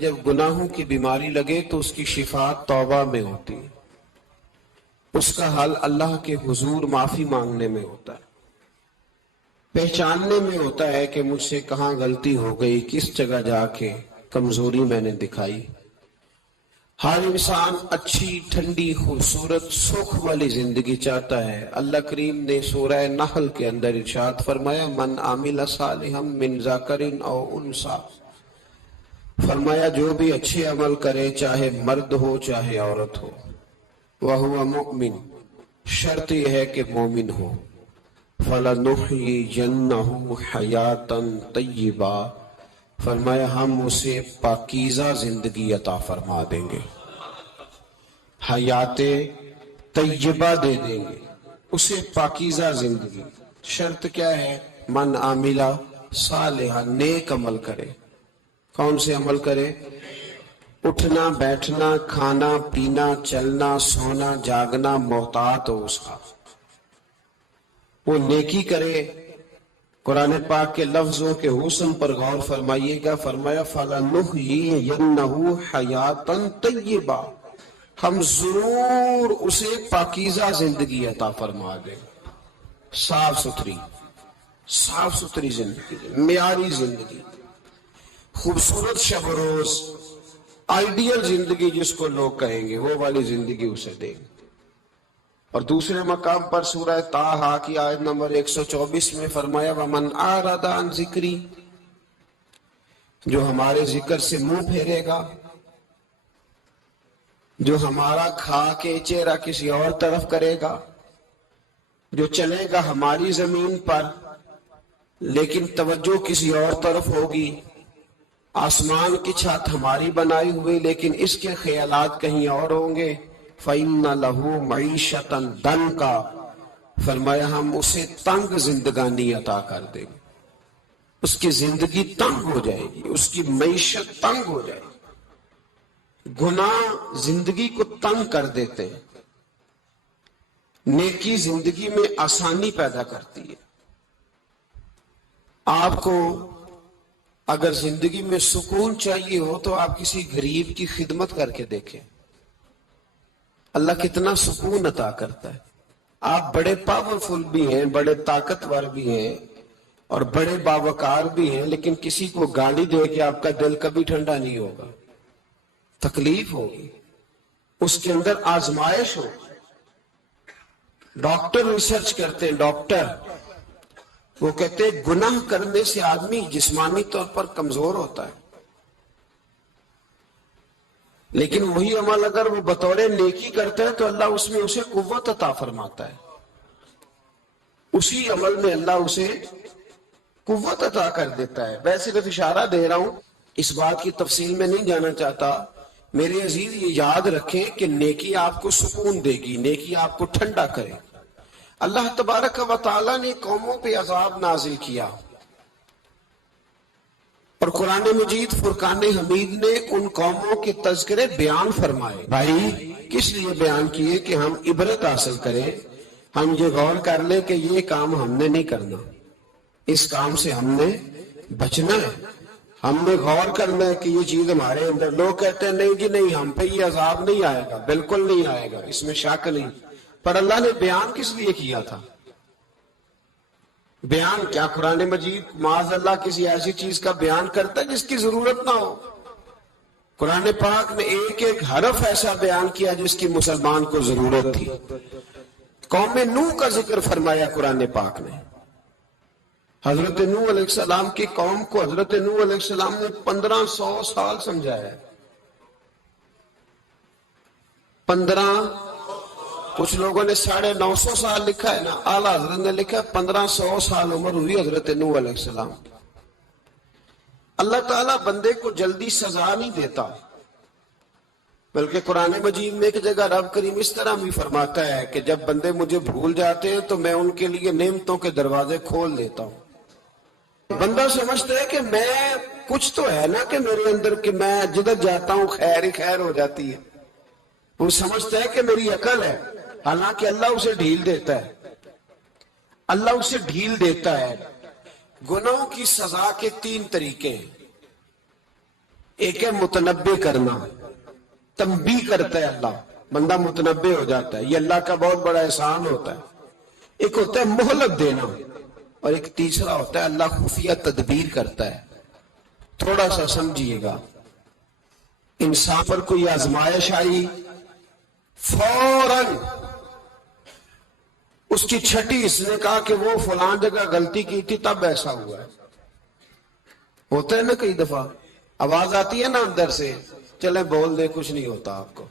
جب گناہوں کی بیماری لگے تو اس کی شفا توبہ میں ہوتی ہے، اس کا حل اللہ کے حضور معافی مانگنے میں ہوتا ہے، پہچاننے میں ہوتا ہے کہ مجھ سے کہاں غلطی ہو گئی، کس جگہ جا کے کمزوری میں نے دکھائی۔ ہر انسان اچھی، ٹھنڈی، خوبصورت، سکھ والی زندگی چاہتا ہے۔ اللہ کریم نے سورہ نحل کے اندر ارشاد فرمایا من عامل صالحا من ذکر او انثی، فرمایا جو بھی اچھے عمل کرے چاہے مرد ہو چاہے عورت ہو، وَهُوَ مُؤْمِن، شرط یہ ہے کہ مومن ہو، فَلَنُحْيِيَنَّهُ حَيَاةً طَيِّبَةً، فرمایا ہم اسے پاکیزہ زندگی عطا فرما دیں گے، حیات طیبہ دے دیں گے اسے، پاکیزہ زندگی۔ شرط کیا ہے؟ من عامل صالحا، نیک عمل کرے۔ کون سے عمل کرے؟ اٹھنا بیٹھنا، کھانا پینا، چلنا سونا جاگنا محتاط ہو اس کا، وہ نیکی کرے۔ قرآن پاک کے لفظوں کے حسن پر غور فرمائیے گا، فرمایا فَلَنُحْيِيَنَّهُ حَيَاةً طَيِّبَةً، ہم ضرور اسے پاکیزہ زندگی عطا فرما دیں، صاف ستھری زندگی، معیاری زندگی، خوبصورت شب و روز، آئیڈیل زندگی جس کو لوگ کہیں گے، وہ والی زندگی اسے دیں گے۔ اور دوسرے مقام پر سورہ طٰہٰ کی آیت نمبر 124 میں فرمایا وَمَنْ أَعْرَضَ عَنْ ذِكْرِي، جو ہمارے ذکر سے منہ پھیرے گا، جو ہمارا کھا کے چہرہ کسی اور طرف کرے گا، جو چلے گا ہماری زمین پر لیکن توجہ کسی اور طرف ہوگی، آسمان کی چھت ہماری بنائی ہوئی لیکن اس کے خیالات کہیں اور ہوں گے، فَإِنَّ لَهُ مَعِيشَةً ضَنْكًا، فرمایا ہم اسے تنگ زندگانی عطا کر دیں گے، اس کی زندگی تنگ ہو جائے گی، اس کی معیشت تنگ ہو جائے گی۔ گناہ زندگی کو تنگ کر دیتے ہیں، نیکی زندگی میں آسانی پیدا کرتی ہے۔ آپ کو اگر زندگی میں سکون چاہیے ہو تو آپ کسی غریب کی خدمت کر کے دیکھیں، اللہ کتنا سکون عطا کرتا ہے۔ آپ بڑے پاورفل بھی ہیں، بڑے طاقتور بھی ہیں اور بڑے باوقار بھی ہیں، لیکن کسی کو گالی دے کے آپ کا دل کبھی ٹھنڈا نہیں ہوگا، تکلیف ہوگی، اس کے اندر آزمائش ہو۔ ڈاکٹر ریسرچ کرتے ہیں، ڈاکٹر وہ کہتے ہیں گناہ کرنے سے آدمی جسمانی طور پر کمزور ہوتا ہے، لیکن وہی عمل اگر وہ بطور نیکی کرتا ہے تو اللہ اس میں اسے قوت عطا فرماتا ہے، اسی عمل میں اللہ اسے قوت عطا کر دیتا ہے۔ میں صرف اشارہ دے رہا ہوں، اس بات کی تفصیل میں نہیں جانا چاہتا۔ میرے عزیز یہ یاد رکھیں کہ نیکی آپ کو سکون دے گی، نیکی آپ کو ٹھنڈا کرے۔ اللہ تبارک و تعالیٰ نے قوموں پہ عذاب نازل کیا اور قرآن مجید فرقان حمید نے ان قوموں کے تذکرے بیان فرمائے۔ بھائی کس لیے بیان کیے؟ کہ ہم عبرت حاصل کریں، ہم یہ غور کر لیں کہ یہ کام ہم نے نہیں کرنا، اس کام سے ہم نے بچنا ہے، ہم نے غور کرنا ہے کہ یہ چیز ہمارے اندر۔ لوگ کہتے ہیں نہیں جی نہیں، ہم پہ یہ عذاب نہیں آئے گا، بالکل نہیں آئے گا، اس میں شک نہیں۔ پر اللہ نے بیان کس لیے کیا تھا؟ بیان کیا قرآن مجید معاذ اللہ کسی ایسی چیز کا بیان کرتا ہے جس کی ضرورت نہ ہو؟ قرآن پاک نے ایک ایک حرف ایسا بیان کیا جس کی مسلمان کو ضرورت تھی۔ قوم نوح کا ذکر فرمایا قرآن پاک نے، حضرت نوح علیہ السلام کی قوم کو حضرت نوح علیہ السلام نے 1500 سال سمجھایا ہے۔ 15، کچھ لوگوں نے 950 سال لکھا ہے نا، اعلیٰ حضرت نے لکھا ہے 1500 سال عمر ہوئی حضرت نوح علیہ السلام۔ اللہ تعالیٰ بندے کو جلدی سزا نہیں دیتا، بلکہ قرآن مجید میں ایک جگہ رب کریم اس طرح بھی فرماتا ہے کہ جب بندے مجھے بھول جاتے ہیں تو میں ان کے لیے نعمتوں کے دروازے کھول دیتا ہوں۔ بندہ سمجھتا ہے کہ میں کچھ تو ہے نا کہ میرے اندر کہ میں جدھر جاتا ہوں خیر ہی خیر ہو جاتی ہے، وہ سمجھتا ہے کہ میری عقل ہے، حالانکہ اللہ اسے ڈھیل دیتا ہے، اللہ اسے ڈھیل دیتا ہے۔ گناہوں کی سزا کے 3 طریقے ہیں۔ ایک ہے متنبع کرنا، تنبیہ کرتا ہے اللہ، بندہ متنبع ہو جاتا ہے، یہ اللہ کا بہت بڑا احسان ہوتا ہے۔ ایک ہوتا ہے مہلت دینا، اور ایک تیسرا ہوتا ہے اللہ خفیہ تدبیر کرتا ہے۔ تھوڑا سا سمجھیے گا، انسان پر کوئی آزمائش آئی، فوراً اس کی چھٹی اس نے کہا کہ وہ فلاں جگہ غلطی کی تھی تب ایسا ہوا ہے۔ ہوتا ہے نا کئی دفعہ آواز آتی ہے نا اندر سے، چلیں بول دے کچھ نہیں ہوتا آپ کو،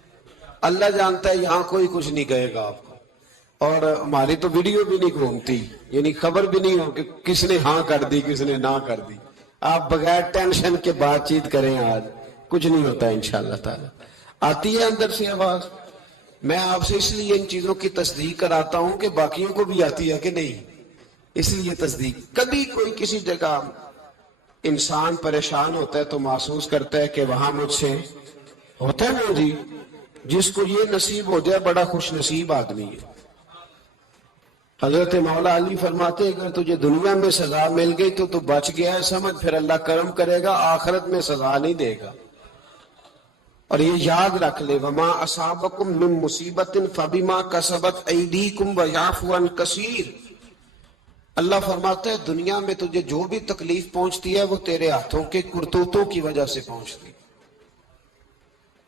اللہ جانتا ہے یہاں کوئی کچھ نہیں کہے گا آپ کو، اور ہماری تو ویڈیو بھی نہیں گھومتی، یعنی خبر بھی نہیں ہو کہ کس نے ہاں کر دی کس نے نہ کر دی۔ آپ بغیر ٹینشن کے بات چیت کریں، آج کچھ نہیں ہوتا ہے انشاءاللہ تعالی۔ آتی ہے اندر سے آواز، میں آپ سے اس لیے ان چیزوں کی تصدیق کراتا ہوں کہ باقیوں کو بھی آتی ہے کہ نہیں، اس لیے تصدیق۔ کبھی کوئی کسی جگہ انسان پریشان ہوتا ہے تو محسوس کرتا ہے کہ وہاں مجھ سے ہوتا ہے نا جی، جس کو یہ نصیب ہو جائے بڑا خوش نصیب آدمی ہے۔ حضرت مولا علی فرماتے ہیں اگر تجھے دنیا میں سزا مل گئی تو بچ گیا ہے، سمجھ پھر اللہ کرم کرے گا، آخرت میں سزا نہیں دے گا۔ اور یہ یاد رکھ لے، وما اصابکم من مصیبت فبما کسبت ایدیکم ویعفو عن کثیر۔ اللہ فرماتا ہے دنیا میں تجھے جو بھی تکلیف پہنچتی ہے وہ تیرے ہاتھوں کے کرتوتوں کی وجہ سے پہنچتی،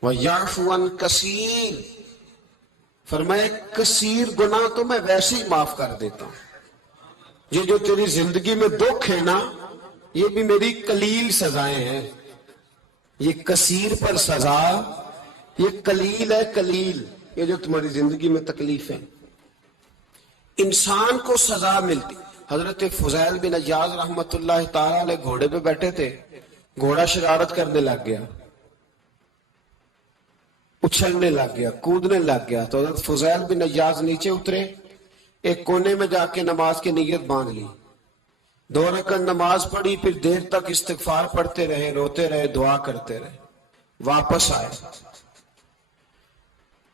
ویعفو عن کثیر، فرمایا کثیر گناہ تو میں ویسے ہی معاف کر دیتا ہوں۔ یہ جو تیری زندگی میں دکھ ہے نا، یہ بھی میری قلیل سزائیں ہیں، یہ کثیر پر سزا، یہ قلیل ہے، قلیل یہ جو تمہاری زندگی میں تکلیف ہے۔ انسان کو سزا ملتی۔ حضرت فضیل بن عیاض رحمت اللہ تعالی علیہ گھوڑے پہ بیٹھے تھے، گھوڑا شرارت کرنے لگ گیا، اچھلنے لگ گیا، کودنے لگ گیا، تو حضرت فضیل بن عیاض نیچے اترے، ایک کونے میں جا کے نماز کی نیت باندھ لی، 2 رکعت نماز پڑھی، پھر دیر تک استغفار پڑھتے رہے، روتے رہے، دعا کرتے رہے، واپس آئے۔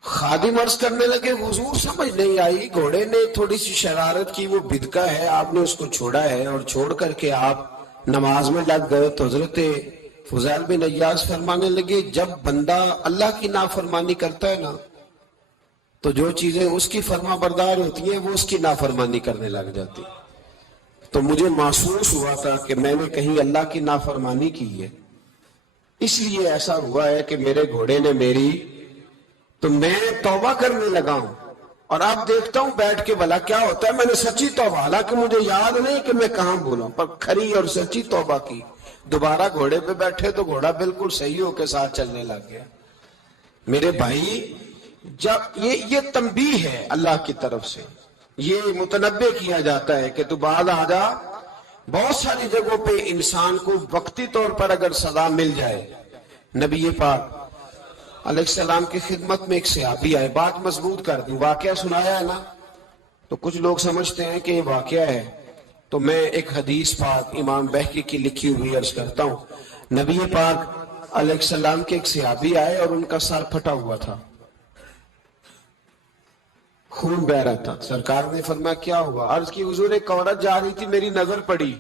خادم عرض کرنے لگے حضور سمجھ نہیں آئی، گھوڑے نے تھوڑی سی شرارت کی، وہ بدکا ہے، آپ نے اس کو چھوڑا ہے اور چھوڑ کر کے آپ نماز میں لگ گئے۔ تو حضرت فضیل بن عیاض فرمانے لگے جب بندہ اللہ کی نافرمانی کرتا ہے نا تو جو چیزیں اس کی فرما بردار ہوتی ہیں وہ اس کی نافرمانی کرنے لگ جاتی۔ تو مجھے محسوس ہوا تھا کہ میں نے کہیں اللہ کی نافرمانی کی ہے، اس لیے ایسا ہوا ہے کہ میرے گھوڑے نے میری، تو میں توبہ کرنے لگا ہوں، اور اب دیکھتا ہوں بیٹھ کے بھلا کیا ہوتا ہے۔ میں نے سچی توبہ، حالانکہ مجھے یاد نہیں کہ میں کہاں بولا، پر کھری اور سچی توبہ کی۔ دوبارہ گھوڑے پہ بیٹھے تو گھوڑا بالکل صحیح ہو کے ساتھ چلنے لگ گیا۔ میرے بھائی جب یہ تنبیہ ہے اللہ کی طرف سے، یہ متنبع کیا جاتا ہے کہ تو بعد آ جا۔ بہت ساری جگہوں پہ انسان کو وقتی طور پر اگر سزا مل جائے، نبی پاک علیہ السلام کی خدمت میں ایک صحابی آئے، بات مضبوط کر دوں، واقعہ سنایا ہے نا تو کچھ لوگ سمجھتے ہیں کہ یہ واقعہ ہے، تو میں ایک حدیث پاک امام بہقی کی لکھی ہوئی عرض کرتا ہوں۔ نبی پاک علیہ السلام کے ایک صحابی آئے اور ان کا سر پھٹا ہوا تھا، خون بہ رہا تھا۔ سرکار نے فرمایا کیا ہوا؟ عرض کی حضور ایک عورت جا رہی تھی، میری نظر پڑی،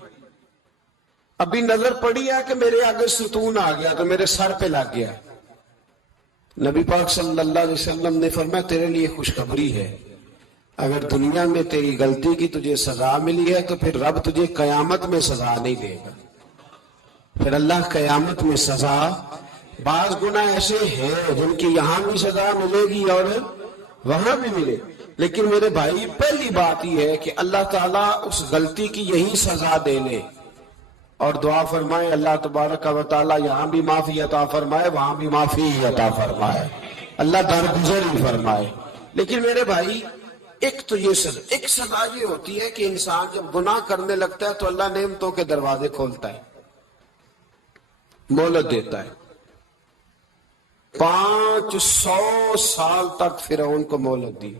ابھی نظر پڑی ہے کہ میرے آگے ستون آ گیا تو میرے سر پہ لگ گیا۔ نبی پاک صلی اللہ علیہ وسلم نے فرمایا تیرے لیے خوشخبری ہے، اگر دنیا میں تیری غلطی کی تجھے سزا ملی ہے تو پھر رب تجھے قیامت میں سزا نہیں دے گا۔ پھر اللہ قیامت میں سزا، بعض گناہ ایسے ہیں جن کی یہاں بھی سزا ملے گی اور وہاں بھی ملے، لیکن میرے بھائی پہلی بات یہ ہے کہ اللہ تعالیٰ اس غلطی کی یہی سزا دے لے، اور دعا فرمائے اللہ تبارک و تعالیٰ یہاں بھی معافی عطا فرمائے، وہاں بھی معافی عطا فرمائے، اللہ درگزر ہی فرمائے۔ لیکن میرے بھائی ایک تو یہ سزا، ایک سزا یہ ہوتی ہے کہ انسان جب گناہ کرنے لگتا ہے تو اللہ نعمتوں کے دروازے کھولتا ہے، مہلت دیتا ہے۔ 500 سال تک فرعون کو مہلت دی،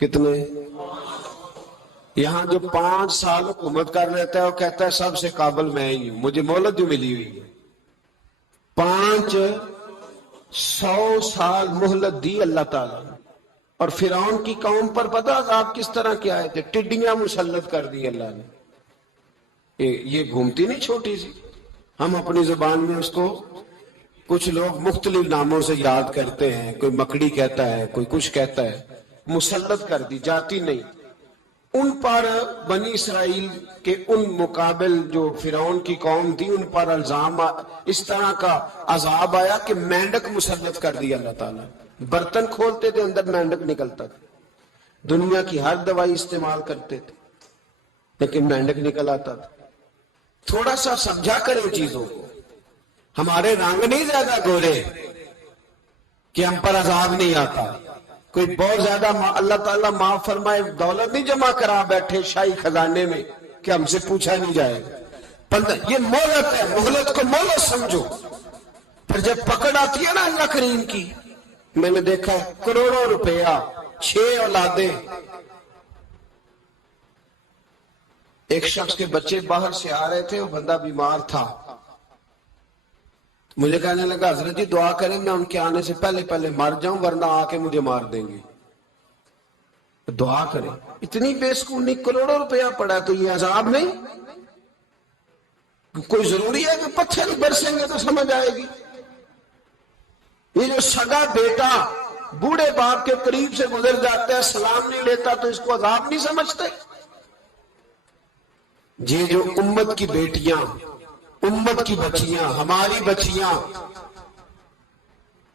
کتنے؟ یہاں جو 5 سال حکومت کر لیتا ہے وہ کہتا ہے سب سے قابل میں ہی ہوں، مجھے مہلت جو ملی ہوئی ہے۔ 500 سال مہلت دی اللہ تعالیٰ نے، اور فرعون کی قوم پر پتہ عذاب کس طرح کے آئے تھے؟ ٹڈیاں مسلط کر دی اللہ نے۔ یہ گھومتی نہیں چھوٹی سی، ہم اپنی زبان میں اس کو کچھ لوگ مختلف ناموں سے یاد کرتے ہیں، کوئی مکڑی کہتا ہے، کوئی کچھ کہتا ہے، مسلط کر دی جاتی نہیں۔ ان پر بنی اسرائیل کے ان مقابل جو فرعون کی قوم تھی، ان پر الزام اس طرح کا عذاب آیا کہ مینڈک مسلط کر دیا اللہ تعالیٰ۔ برتن کھولتے تھے، اندر مینڈک نکلتا تھا، دنیا کی ہر دوائی استعمال کرتے تھے لیکن مینڈک نکل آتا تھا۔ تھوڑا سا سمجھا کریں چیزوں کو، ہمارے رنگ نہیں زیادہ گورے کہ ہم پر عذاب نہیں آتا۔ کوئی بہت زیادہ اللہ تعالیٰ معاف فرمائے دولت نہیں جمع کرا بیٹھے شاہی خزانے میں کہ ہم سے پوچھا نہیں جائے گا۔ یہ مہلت ہے، مہلت کو مہلت سمجھو۔ پھر جب پکڑ آتی ہے نا اللہ کریم کی، میں نے دیکھا ہے کروڑوں روپیہ، 6 اولادیں، ایک شخص کے بچے باہر سے آ رہے تھے، وہ بندہ بیمار تھا، مجھے کہنے لگا حضرت جی دعا کریں میں ان کے آنے سے پہلے مر جاؤں ورنہ آ کے مجھے مار دیں گے، دعا کریں۔ اتنی بے سکونی، کروڑوں روپیہ پڑا تو یہ عذاب نہیں؟ کوئی ضروری ہے کہ پتھر برسیں گے تو سمجھ آئے گی؟ یہ جو سگا بیٹا بوڑھے باپ کے قریب سے گزر جاتا ہے، سلام نہیں لیتا تو اس کو عذاب نہیں سمجھتے؟ یہ جو امت کی بیٹیاں، امت کی بچیاں، ہماری بچیاں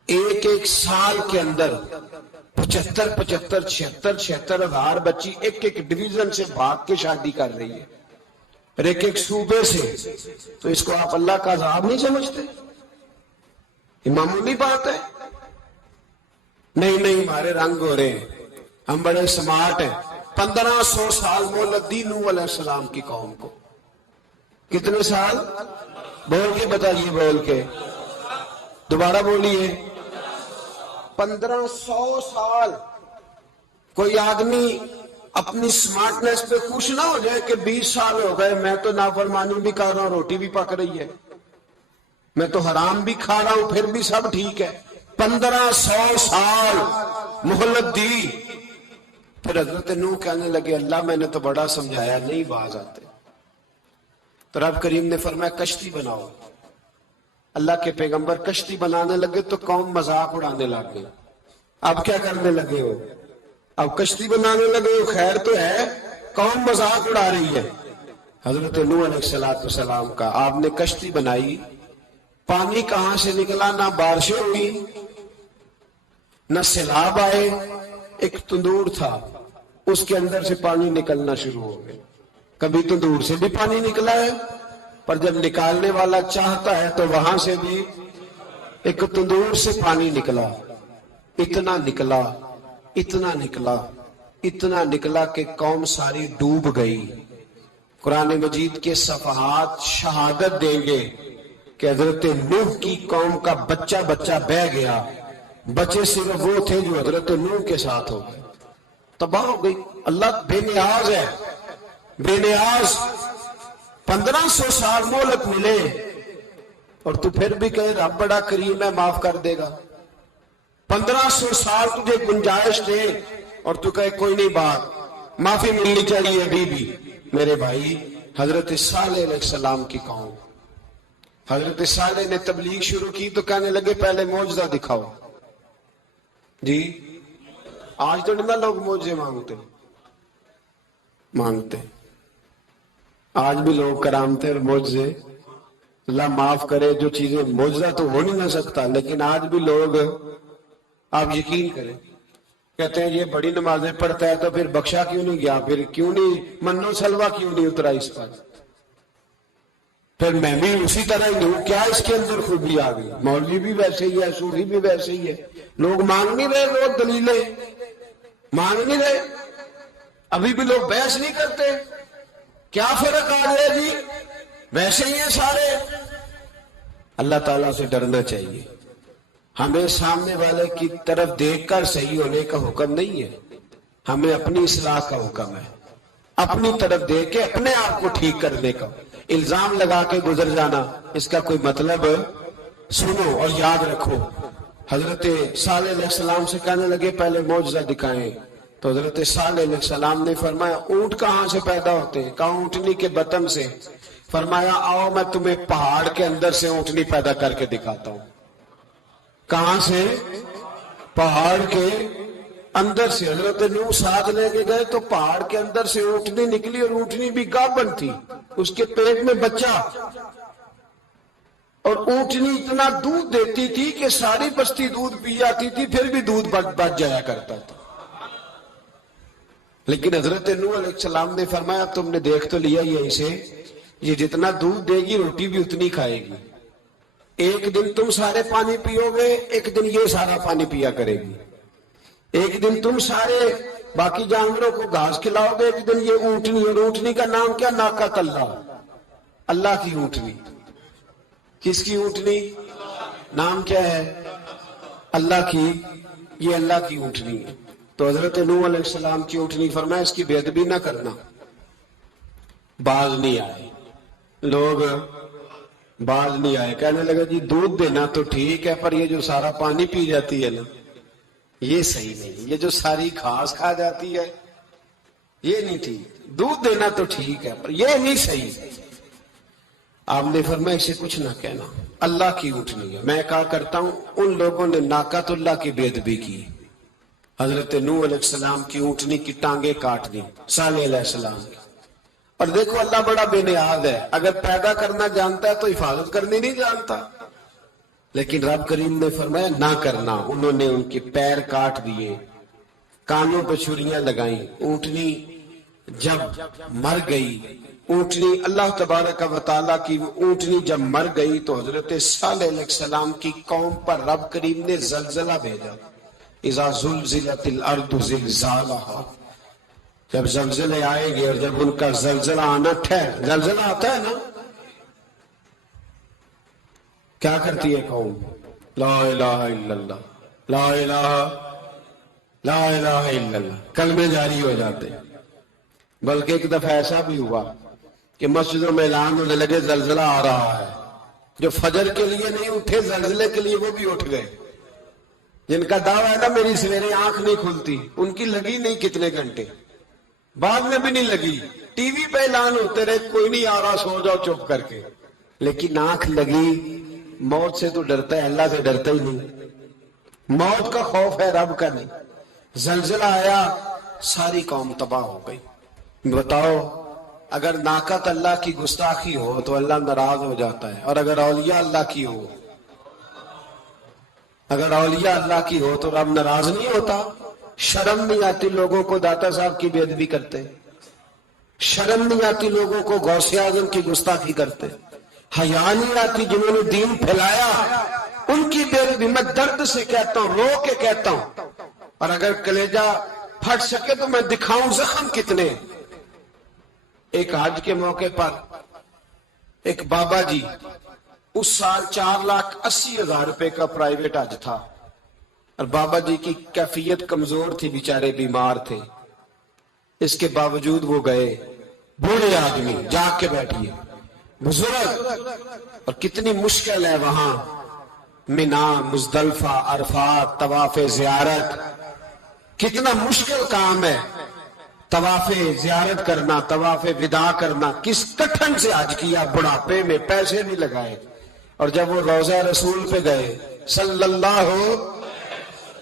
1 سال کے اندر 75,000 ہزار بچی ایک ڈویژن سے بھاگ کے شادی کر رہی ہے، اور ایک صوبے سے، تو اس کو آپ اللہ کا عذاب نہیں سمجھتے؟ یہ معمولی بات ہے؟ نہیں ہمارے رنگ ہو رہے ہیں، ہم بڑے سمارٹ ہیں۔ 1500 سال مہلت دی نوح علیہ السلام کی قوم کو۔ کتنے سال؟ بول کے بتائیے، بول کے دوبارہ بولیے۔ 1500 سال۔ کوئی آدمی اپنی سمارٹنس پہ خوش نہ ہو جائے کہ 20 سال ہو گئے میں تو نافرمانی بھی کر رہا ہوں، روٹی بھی پک رہی ہے، میں تو حرام بھی کھا رہا ہوں، پھر بھی سب ٹھیک ہے۔ 1500 سال مہلت دی۔ پھر حضرت نوح کہنے لگے اللہ میں نے تو بڑا سمجھایا، نہیں باز آتے۔ تو رب کریم نے فرمایا کشتی بناؤ۔ اللہ کے پیغمبر کشتی بنانے لگے تو قوم مذاق اڑانے لگ گئی۔ اب کیا کرنے لگے ہو؟ اب کشتی بنانے لگے ہو، خیر تو ہے، قوم مذاق اڑا رہی ہے۔ حضرت نوح علیہ السلام کا آپ نے کشتی بنائی، پانی کہاں سے نکلا؟ نہ بارشیں ہوئی، نہ سیلاب آئے، ایک تندور تھا، اس کے اندر سے پانی نکلنا شروع ہو گیا۔ کبھی تندور سے بھی پانی نکلا ہے، پر جب نکالنے والا چاہتا ہے تو وہاں سے بھی ایک تندور سے پانی نکلا، اتنا نکلا، اتنا نکلا، اتنا نکلا کہ قوم ساری ڈوب گئی۔ قرآن مجید کے صفحات شہادت دیں گے کہ حضرت نوح کی قوم کا بچہ بہ گیا، بچے صرف وہ تھے جو حضرت نوح کے ساتھ ہو گئے، تباہ ہو گئی۔ اللہ بے نیاز ہے، بے نیاز۔ 1500 سال مہلت ملے اور تو پھر بھی کہے رب بڑا کریم ہے، معاف کر دے گا۔ 1500 سال تجھے گنجائش دے اور تو کہے کوئی نہیں، بات معافی ملنی چاہیے ابھی بھی۔ میرے بھائی، حضرت صالح علیہ السلام کی قوم، حضرت صالح نے تبلیغ شروع کی تو کہنے لگے پہلے معجزہ دکھاؤ۔ جی آج تو نہیں لوگ معجزے مانگتے، آج بھی لوگ کرامتے اور معجزے، اللہ معاف کرے، جو چیزیں معجزہ تو ہو نہیں نہ سکتا، لیکن آج بھی لوگ، آپ یقین کریں، کہتے ہیں یہ بڑی نمازیں پڑھتا ہے تو پھر بخشا کیوں نہیں گیا، پھر کیوں نہیں منو سلوا کیوں نہیں اترا اس پر، پھر میں بھی اسی طرح ہی ہوں، کیا اس کے اندر خوبی آ گئی؟ مولوی بھی ویسے ہی ہے، صوفی بھی ویسے ہی ہے، لوگ مانگ نہیں رہے، لوگ دلیلیں مانگ نہیں رہے، ابھی بھی لوگ بحث نہیں کرتے، کیا فرق آ گیا جی، ویسے ہی ہیں سارے۔ اللہ تعالیٰ سے ڈرنا چاہیے، ہمیں سامنے والے کی طرف دیکھ کر صحیح ہونے کا حکم نہیں ہے، ہمیں اپنی اصلاح کا حکم ہے، اپنی طرف دیکھ کے اپنے آپ کو ٹھیک کرنے کا۔ الزام لگا کے گزر جانا اس کا کوئی مطلب؟ سنو اور یاد رکھو، حضرت صالح علیہ السلام سے کہنے لگے پہلے معجزہ دکھائیں، تو حضرت صالح علیہ السلام نے فرمایا اونٹ کہاں سے پیدا ہوتے ہیں؟ کہا اونٹنی کے بطن سے۔ فرمایا آؤ میں تمہیں پہاڑ کے اندر سے اونٹنی پیدا کر کے دکھاتا ہوں. کہاں سے؟ پہاڑ کے اندر سے. حضرت نوح ساتھ لے کے گئے تو پہاڑ کے اندر سے اونٹنی نکلی اور اونٹنی بھی گابن تھی, اس کے پیٹ میں بچہ, اور اونٹنی اتنا دودھ دیتی تھی کہ ساری بستی دودھ پی جاتی تھی, پھر بھی دودھ بچ جایا کرتا تھا. لیکن حضرت نوح علیہ السلام نے فرمایا تم نے دیکھ تو لیا یہ اسے, یہ جتنا دودھ دے گی روٹی بھی اتنی کھائے گی. ایک دن تم سارے پانی پیو گے, ایک دن یہ سارا پانی پیا کرے گی. ایک دن تم سارے باقی جانوروں کو گھاس کھلاؤ گے, ایک دن یہ اونٹنی, اور اونٹنی کا نام کیا؟ ناقۃ اللہ, اللہ کی اونٹنی. کس کی اونٹنی؟ نام کیا ہے؟ اللہ کی. یہ اللہ کی اونٹنی ہے. تو حضرت نوح علیہ السلام کی اونٹنی فرمایا اس کی بے ادبی نہ کرنا. باز نہیں آئے لوگ, باز نہیں آئے. کہنے لگا جی دودھ دینا تو ٹھیک ہے, پر یہ جو سارا پانی پی جاتی ہے نا یہ صحیح نہیں. یہ جو ساری گھاس کھا جاتی ہے یہ نہیں ٹھیک. دودھ دینا تو ٹھیک ہے پر یہ نہیں صحیح. آپ نے فرمایا اسے کچھ نہ کہنا, اللہ کی اونٹنی ہے. میں کہا کرتا ہوں ان لوگوں نے ناقۃ اللہ کی بے ادبی کی. حضرت نوح علیہ السلام کی اونٹنی کی ٹانگیں کاٹ دی, صالح علیہ السلام کی. اور دیکھو اللہ بڑا بے نیاز ہے, اگر پیدا کرنا جانتا ہے تو حفاظت کرنی نہیں جانتا. لیکن رب کریم نے فرمایا نہ کرنا. انہوں نے ان کے پیر کاٹ دیے, کانوں پہ چھریاں لگائیں. اونٹنی جب مر گئی, اونٹنی اللہ تبارک و تعالیٰ کی اونٹنی جب مر گئی تو حضرت صالح علیہ السلام کی قوم پر رب کریم نے زلزلہ بھیجا. اذا زلزلت الارض زلزالہا, جب زلزلے آئیں گے اور جب ان کا زلزلہ آنا زلزلہ آتا ہے نا, کیا کرتی ہے قوم؟ لا الہ الا اللہ, لا الہ لا الہ الا اللہ, کلمے جاری ہو جاتے. بلکہ ایک دفعہ ایسا بھی ہوا کہ مسجدوں میں اعلان ہونے لگے زلزلہ آ رہا ہے. جو فجر کے لیے نہیں اٹھے زلزلے کے لیے وہ بھی اٹھ گئے. جن کا دعویٰ ہے نا میری سویرے آنکھ نہیں کھلتی, ان کی لگی نہیں کتنے گھنٹے, بعد میں بھی نہیں لگی. ٹی وی پہ اعلان ہوتے رہے کوئی نہیں آ رہا, سو جاؤ چپ کر کے. لیکن آنکھ لگی. موت سے تو ڈرتا ہے, اللہ سے ڈرتا ہی نہیں. موت کا خوف ہے, رب کا نہیں. زلزلہ آیا, ساری قوم تباہ ہو گئی. بتاؤ اگر ناقۃ اللہ کی گستاخی ہو تو اللہ ناراض ہو جاتا ہے, اور اگر اولیاء اللہ کی ہو, اگر اولیاء اللہ کی ہو تو رب ناراض نہیں ہوتا. شرم نہیں آتی لوگوں کو داتا صاحب کی بے ادبی کرتے, شرم نہیں آتی لوگوں کو غوث اعظم کی گستاخی کرتے, حیا نہیں آتی جنہوں نے دین پھیلایا ان کی بے ادبی. میں درد سے کہتا ہوں, رو کے کہتا ہوں, اور اگر کلیجہ پھٹ سکے تو میں دکھاؤں زخم کتنے. ایک حج کے موقع پر ایک بابا جی, اس سال 4,80,000 روپے کا پرائیویٹ حج تھا, اور بابا جی کی کیفیت کمزور تھی, بیچارے بیمار تھے. اس کے باوجود وہ گئے. بوڑھے آدمی, جاگ کے بیٹھیے, بزرگ, اور کتنی مشکل ہے وہاں منا, مزدلفہ, عرفات, طواف زیارت, کتنا مشکل کام ہے طواف زیارت کرنا, طواف وداع کرنا. کس کٹھن سے حج کیا, بڑھاپے میں پیسے بھی لگائے. اور جب وہ روضہ رسول پہ گئے صلی اللہ ہو,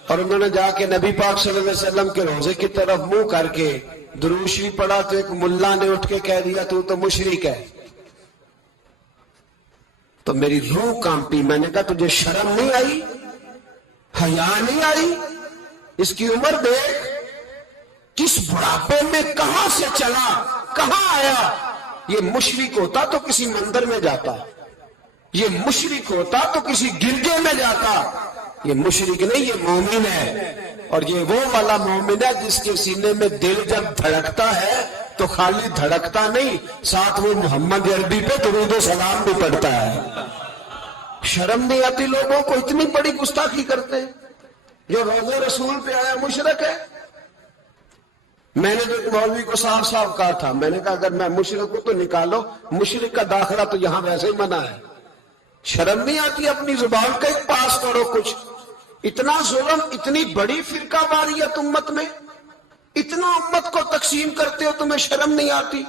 اور انہوں نے جا کے نبی پاک صلی اللہ علیہ وسلم کے روضے کی طرف منہ کر کے درود شریف پڑھا تو ایک ملا نے اٹھ کے کہہ دیا تو مشرک ہے. تو میری روح کانپی. میں نے کہا تجھے شرم نہیں آئی, حیا نہیں آئی؟ اس کی عمر دیکھ, کس بڑھاپے میں کہاں سے چلا, کہاں آیا. یہ مشرک ہوتا تو کسی مندر میں جاتا, یہ مشرک ہوتا تو کسی گرجے میں جاتا. یہ مشرک نہیں, یہ مومن ہے. اور یہ وہ والا مومن ہے جس کے سینے میں دل جب دھڑکتا ہے تو خالی دھڑکتا نہیں, ساتھ وہ محمد عربی پہ درود و سلام بھی پڑھتا ہے. شرم نہیں آتی لوگوں کو, اتنی بڑی گستاخی کرتے ہیں. جو روضہ رسول پہ آیا مشرک ہے. میں نے تو ایک مولوی کو صاف صاف کہا تھا, میں نے کہا اگر میں مشرک ہوں تو نکالو, مشرک کا داخلہ تو یہاں ویسے ہی منع ہے. شرم نہیں آتی اپنی زبان کا ایک پاس کرو کچھ. اتنا ظلم, اتنی بڑی فرقہ واریت امت میں, اتنا امت کو تقسیم کرتے ہو, تمہیں شرم نہیں آتی.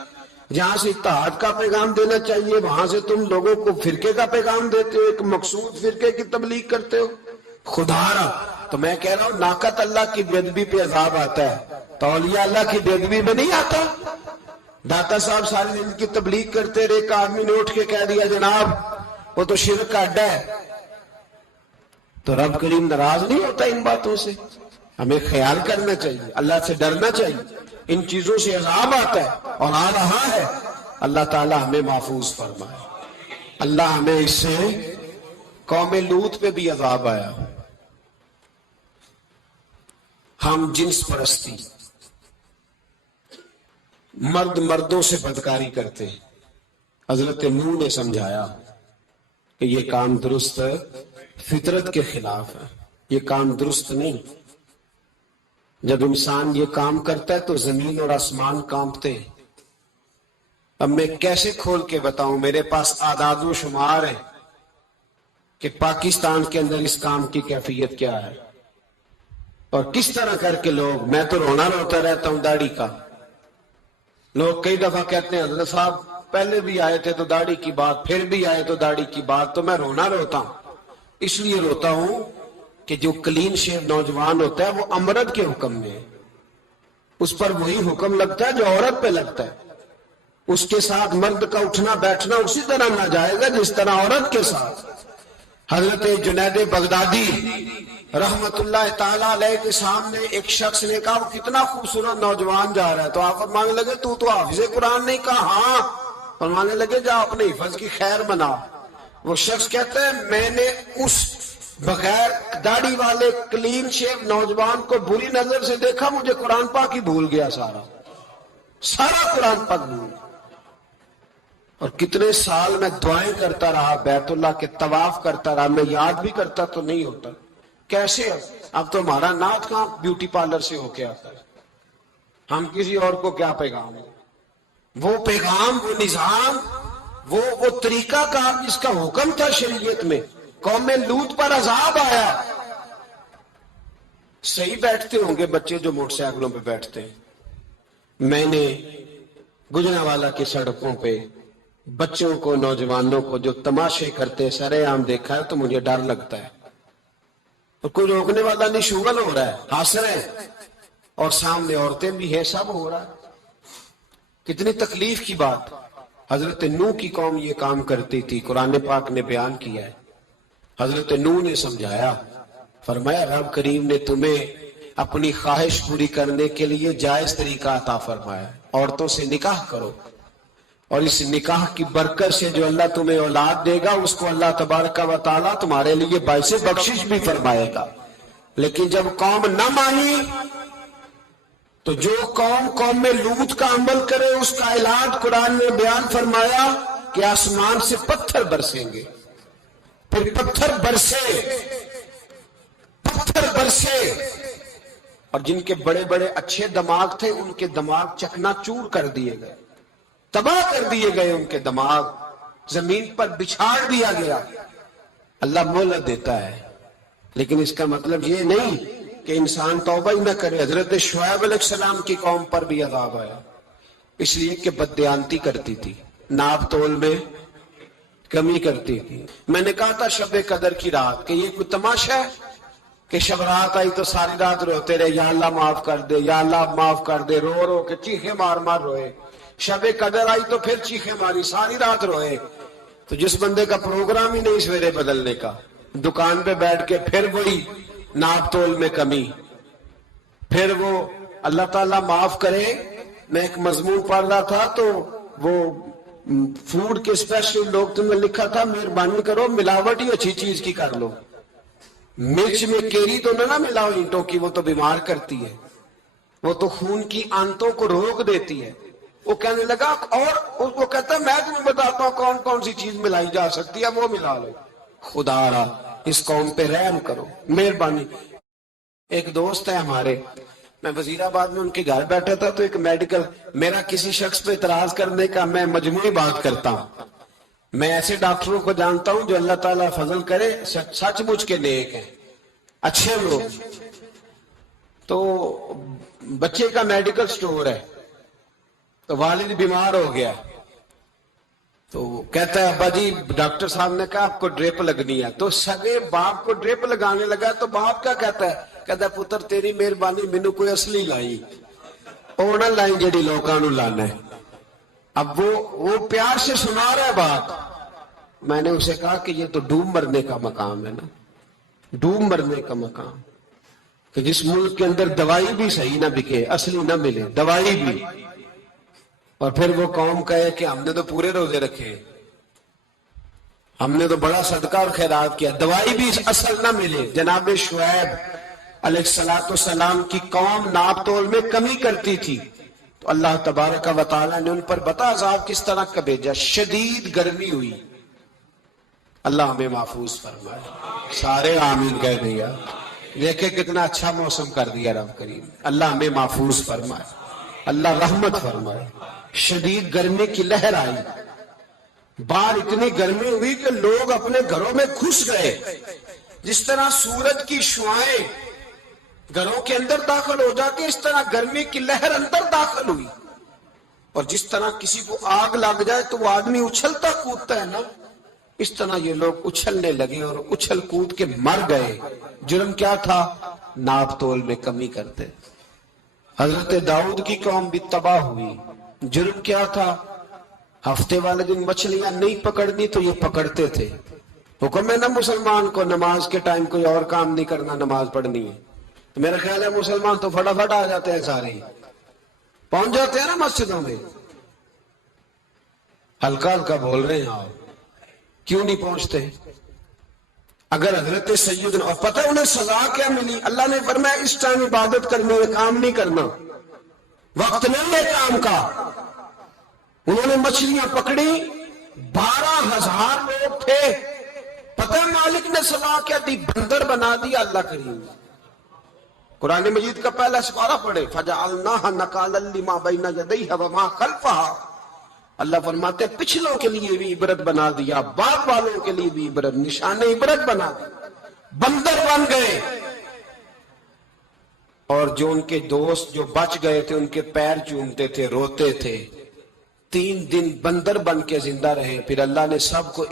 جہاں سے اتحاد کا پیغام دینا چاہیے وہاں سے تم لوگوں کو فرقے کا پیغام دیتے ہو، ایک مقصود فرقے کی تبلیغ کرتے ہو۔ خدا را تو میں کہہ رہا ہوں ناقت اللہ کی بے ادبی پہ عذاب آتا ہے تو اولیاء اللہ کی بے ادبی پہ نہیں آتا۔ داتا صاحب ساری دن کی تبلیغ کرتے رہے، ایک آدمی نے اٹھ کے کہہ دیا جناب وہ تو شرک کا اڈا ہے، تو رب کریم ناراض نہیں ہوتا ان باتوں سے؟ ہمیں خیال کرنا چاہیے، اللہ سے ڈرنا چاہیے، ان چیزوں سے عذاب آتا ہے اور آ رہا ہے۔ اللہ تعالی ہمیں محفوظ فرمائے۔ اللہ ہمیں اس سے، قوم لوط پہ بھی عذاب آیا، ہم جنس پرستی، مرد مردوں سے بدکاری کرتے ہیں۔ حضرت نوح نے سمجھایا کہ یہ کام درست فطرت کے خلاف ہے، یہ کام درست نہیں۔ جب انسان یہ کام کرتا ہے تو زمین اور آسمان کانپتے ہیں۔ اب میں کیسے کھول کے بتاؤں، میرے پاس اعداد و شمار ہیں کہ پاکستان کے اندر اس کام کی کیفیت کیا ہے اور کس طرح کر کے لوگ، میں تو رونا روتا رہتا ہوں داڑھی کا۔ لوگ کئی دفعہ کہتے ہیں حضرت صاحب پہلے بھی آئے تھے تو داڑھی کی بات، پھر بھی آئے تو داڑھی کی بات، تو میں رونا روتا ہوں۔ اس لیے روتا ہوں کہ جو کلین شیو نوجوان ہوتا ہے وہ امرد کے حکم میں، اس پر وہی حکم لگتا ہے جو عورت پہ لگتا ہے۔ اس کے ساتھ مرد کا اٹھنا بیٹھنا اسی طرح ناجائز ہے جس طرح عورت کے ساتھ۔ حضرت جنید بغدادی رحمت اللہ تعالیٰ علیہ کے سامنے ایک شخص نے کہا وہ کتنا خوبصورت نوجوان جا رہا ہے، تو آپ فرمانے لگے تو حافظ قرآن نہیں؟ کہا ہاں۔ فرمانے لگے جا اپنے حفظ کی خیر بنا۔ وہ شخص کہتا ہے میں نے اس بغیر داڑھی والے کلین شیو نوجوان کو بری نظر سے دیکھا، مجھے قرآن پاک ہی بھول گیا، سارا قرآن پاک بھول گیا۔ اور کتنے سال میں دعائیں کرتا رہا، بیت اللہ کے طواف کرتا رہا، میں یاد بھی کرتا تو نہیں ہوتا۔ کیسے؟ اب تو ہمارا نعت کہاں بیوٹی پارلر سے ہو کے آتا ہے، ہم کسی اور کو کیا پیغام ہے؟ وہ پیغام، وہ نظام، وہ طریقہ کا جس کا حکم تھا شریعت میں، قوم لوط پر عذاب آیا۔ صحیح بیٹھتے ہوں گے بچے جو موٹر سائیکلوں پہ بیٹھتے ہیں۔ میں نے گجرانوالہ کی سڑکوں پہ بچوں کو، نوجوانوں کو جو تماشے کرتے سرے عام دیکھا ہے تو مجھے ڈر لگتا ہے، اور کوئی روکنے والا نہیں، شغل ہو رہا ہے، ہنس رہے ہیں، اور سامنے عورتیں بھی ہیں، سب ہو رہا ہے۔ کتنی تکلیف کی بات۔ حضرت نوح کی قوم یہ کام کرتی تھی، قرآن پاک نے بیان کیا ہے۔ حضرت نوح نے سمجھایا، فرمایا رب کریم نے تمہیں اپنی خواہش پوری کرنے کے لیے جائز طریقہ عطا فرمایا، عورتوں سے نکاح کرو، اور اس نکاح کی برکت سے جو اللہ تمہیں اولاد دے گا اس کو اللہ تبارک و تعالیٰ تمہارے لیے باعث بخشش بھی فرمائے گا۔ لیکن جب قوم نہ مانی تو جو قوم میں لوط کا عمل کرے اس کا علاج قرآن نے بیان فرمایا کہ آسمان سے پتھر برسیں گے، پھر پتھر برسے، اور جن کے بڑے بڑے اچھے دماغ تھے ان کے دماغ چکنا چور کر دیے گئے، تباہ کر دیے گئے، ان کے دماغ زمین پر بچھاڑ دیا گیا۔ اللہ مہلت دیتا ہے، لیکن اس کا مطلب یہ نہیں کہ انسان توبہ ہی نہ کرے۔ حضرت شعیب علیہ السلام کی قوم پر بھی عذاب آیا، اس لیے کہ بددیانتی کرتی تھی، ناپ تول میں کمی کرتی تھی۔ میں نے کہا تھا شب قدر کی رات کہ یہ کوئی تماشا ہے کہ شب رات آئی تو ساری رات روتے رہے، یا اللہ معاف کر دے، یا اللہ معاف کر دے، رو رو کے چیخیں مار مار روئے۔ شب قدر آئی تو پھر چیخیں ماری، ساری رات روئے۔ تو جس بندے کا پروگرام ہی نہیں سویرے بدلنے کا، دکان پہ بیٹھ کے پھر وہی ناپ تول میں کمی، پھر وہ اللہ تعالیٰ معاف کرے۔ میں ایک مضمون پڑھ رہا تھا تو وہ فوڈ کے اسپیشل لوگ تمہیں لکھا تھا مہربانی کرو ملاوٹ ہی اچھی چیز کی کر لو، مرچ میں کیری تو نہ ملاؤ اینٹوں کی، وہ تو بیمار کرتی ہے، وہ تو خون کی آنتوں کو روک دیتی ہے۔ وہ کہنے لگا، اور وہ کہتا ہے میں تمہیں بتاتا ہوں کون کون سی چیز ملائی جا سکتی ہے، وہ ملا لو۔ خدا را اس قوم پہ رحم کرو، مہربانی۔ ایک دوست ہے ہمارے، میں وزیر آباد میں ان کے گھر بیٹھا تھا تو ایک میڈیکل، میرا کسی شخص پہ اعتراض کرنے کا میں مجموعی بات کرتا ہوں۔ میں ایسے ڈاکٹروں کو جانتا ہوں جو اللہ تعالیٰ فضل کرے سچ مچ کے نیک ہیں، اچھے لوگ۔ تو بچے کا میڈیکل سٹور ہے، تو والد بیمار ہو گیا، تو کہتا ہے ابا جی ڈاکٹر صاحب نے کہا آپ کو ڈریپ لگنی ہے، تو سگے باپ کو ڈریپ لگانے لگا، تو باپ کیا کہتا ہے پتر تیری مہربانی مینوں کوئی اصلی لائی، اور نہ لائی جیڑی لوکاں نوں لانا ہے۔ اب وہ پیار سے سنا رہا ہے بات۔ میں نے اسے کہا کہ یہ تو ڈوب مرنے کا مقام ہے نا، ڈوب مرنے کا مقام، کہ جس ملک کے اندر دوائی بھی صحیح نہ بکے، اصلی نہ ملے، دوائی بھی، اور پھر وہ قوم کہے کہ ہم نے تو پورے روزے رکھے، ہم نے تو بڑا صدقہ اور خیرات کیا، دوائی بھی اصل نہ ملے۔ جناب شعیب علیہ السلام کی قوم ناپ تول میں کمی کرتی تھی، تو اللہ تبارک و تعالی نے ان پر بتا عذاب کس طرح کا بھیجا، شدید گرمی ہوئی۔ اللہ ہمیں محفوظ فرمائے، سارے آمین کہہ دیا۔ دیکھیں کتنا اچھا موسم کر دیا رب کریم، اللہ ہمیں محفوظ فرمائے، اللہ رحمت فرمائے۔ شدید گرمی کی لہر آئی، باہر اتنی گرمی ہوئی کہ لوگ اپنے گھروں میں گھس گئے، جس طرح سورج کی شعاعیں گھروں کے اندر داخل ہو جاتی، اس طرح گرمی کی لہر اندر داخل ہوئی، اور جس طرح کسی کو آگ لگ جائے تو وہ آدمی اچھلتا کودتا ہے نا، اس طرح یہ لوگ اچھلنے لگے اور اچھل کود کے مر گئے۔ جرم کیا تھا؟ ناپ تول میں کمی کرتے۔ حضرت داؤد کی قوم بھی تباہ ہوئی۔ جرم کیا تھا؟ ہفتے والے دن مچھلیاں نہیں پکڑنی تو یہ پکڑتے تھے۔ حکم ہے نا مسلمان کو نماز کے ٹائم کوئی اور کام نہیں کرنا، نماز پڑھنی ہے۔ تو میرا خیال ہے مسلمان تو فٹافٹ آ جاتے ہیں، سارے پہنچ جاتے ہیں نا مسجدوں میں۔ ہلکا ہلکا بول رہے ہیں آپ، کیوں نہیں پہنچتے؟ اگر حضرت سیدنا، اور پتہ انہیں سزا کیا ملی؟ اللہ نے فرمایا اس ٹائم عبادت کرنے میں کام نہیں کرنا، وقت نہیں ہے کام کا۔ انہوں نے مچھلیاں پکڑی، 12,000 لوگ تھے، پتہ مالک نے سزا کیا دی؟ بندر بنا دیا اللہ کریم۔ قرآن مجید کا پہلا سپارہ پڑھے، فَجَعَلْنَاهَا نَكَالًا لِمَا بَيْنَ يَدَيْهَا وَمَا خَلْفَهَا۔ اللہ فرماتے پچھلوں کے لیے بھی عبرت بنا دیا، بعد والوں کے لیے بھی عبرت، نشان عبرت بنا دیا۔ بندر بن گئے، اور جو ان کے دوست جو بچ گئے تھے ان کے پیر چومتے تھے، روتے تھے۔ 3 دن بندر بن کے زندہ رہے، پھر اللہ نے سب کو